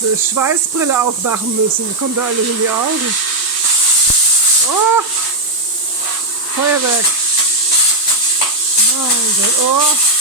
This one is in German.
diese Schweißbrille aufmachen müssen. Kommt da alles in die Augen. Oh! Feuerwerk. Mein Gott, oh!